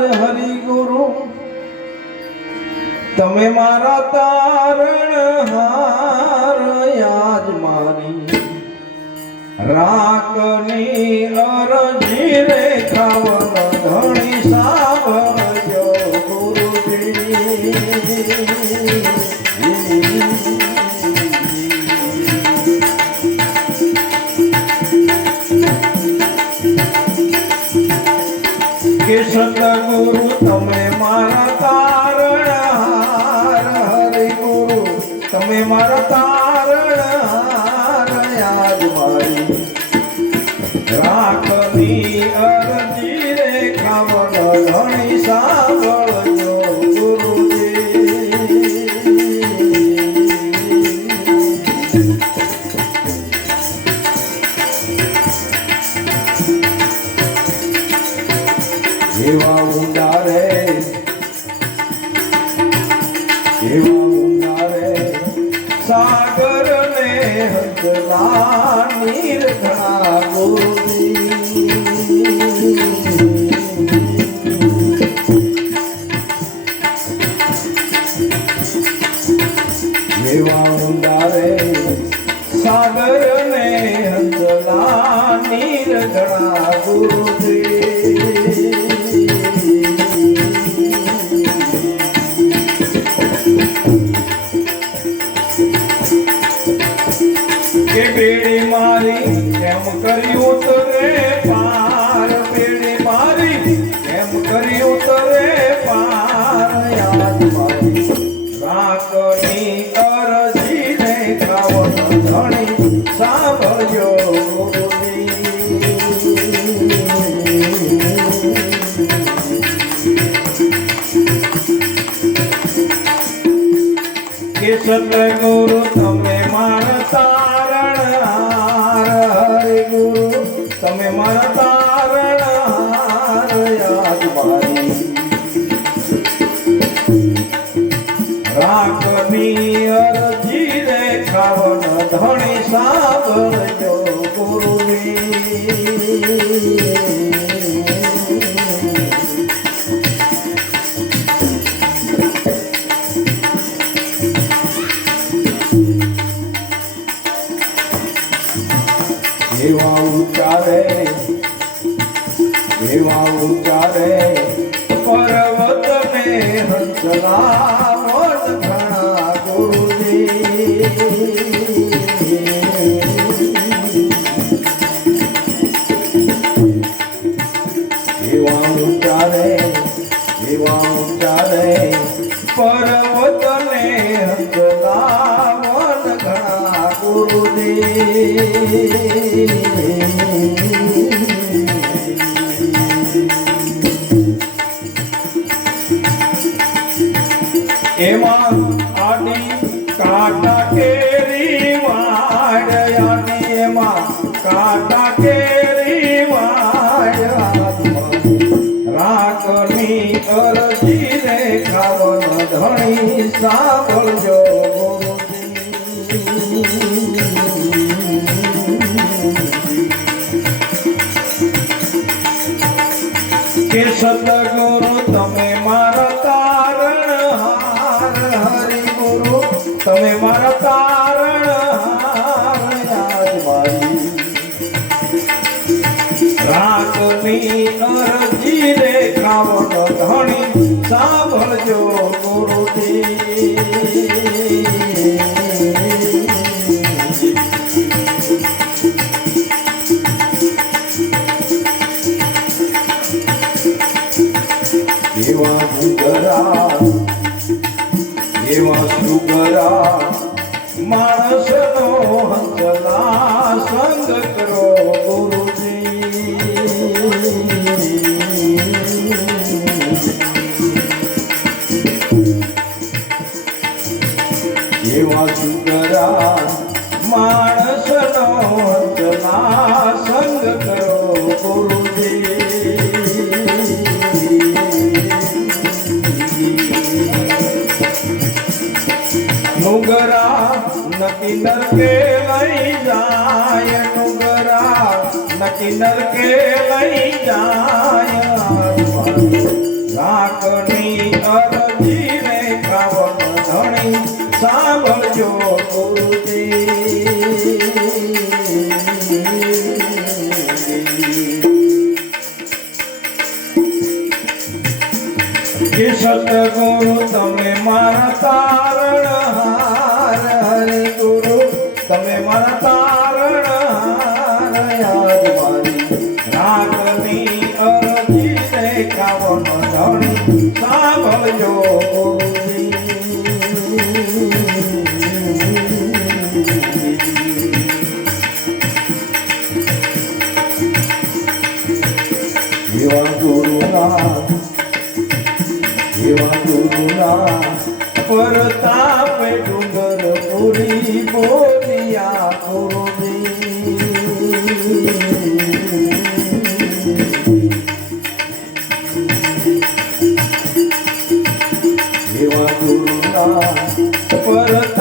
હરિ ગુરુ તમે મારા તારણ હાર યાદ મારી રાખની અરજી રે ખાવન ધણી સાંભળજો ગુરુજી કે સતગુરુ તમે મારા તારણ હાર હરિ ગુરુ તમે મારા તારણ હાર યાદ મારી રાખની અરજી રે ખાવન ધણી સાંભળજો એવા ઊંડા રે સાગર ને હંસલા નીર ઘણા ગોરી એવા ઊંડા રે સાગર ને હંસલા નીર ઘણા ગોરી બેડી મારી કેમ કર્યું તરે પાર બેડી મારી કેમ કર્યું તરે પાર યાદ મારી રાખની અરજી ને ખાવન ધણી સાંભળજો કે સતગુરુ તમે મારા તારણ હરિ ગુરુ તમે મારા તારણ હાર યાદ મારી રાખની અરજી રે ખાવન ધણી સાંભળજો ગુરુજી એવા ઉચારે પર્વત ને હંસલા મોજ ઘણા ગુરુજી એવા ઉચારે પર્વત ને હંસલા મોજ ઘણા ગુરુજી એમાં આડી કાટા કેરી વાડ આડી એમાં કાટા કેરી વાડ રાખની અરજી રે ખાવન ધણી સાંભળજો કે સતગુરુ તમે મારા તારણ હાર હરિ ગુરુ તમે મારા તારણ હાર યાદ મારી રાખની અરજી રે ખાવન ધણી સાંભળજો ગુરુજી એવા સુગરા માણસનો હંસલા સંગ કરો ગુરુજી એવા સુગરા માણસનો હંસલા સંગ કરો ગુરુજી નુગરા નકી નરકે લઈ જાય નુગરા નકી નરકે લઈ જાય લાખની અરજી રે કાવન ધણી સાંભળજો ગુરુજી સતગુરુ તમે મારા તારણહાર હરે ગુરુ તમે મારા તારણહાર યાદ મારી રાખની અરજી રે કાવન ધણી સાંભળજો ગુરુજી એવા ગુરુના પરતાપે ડુંગર પૂરી બોલિયા ગુરુજી એવા ગુરુના પરતાપે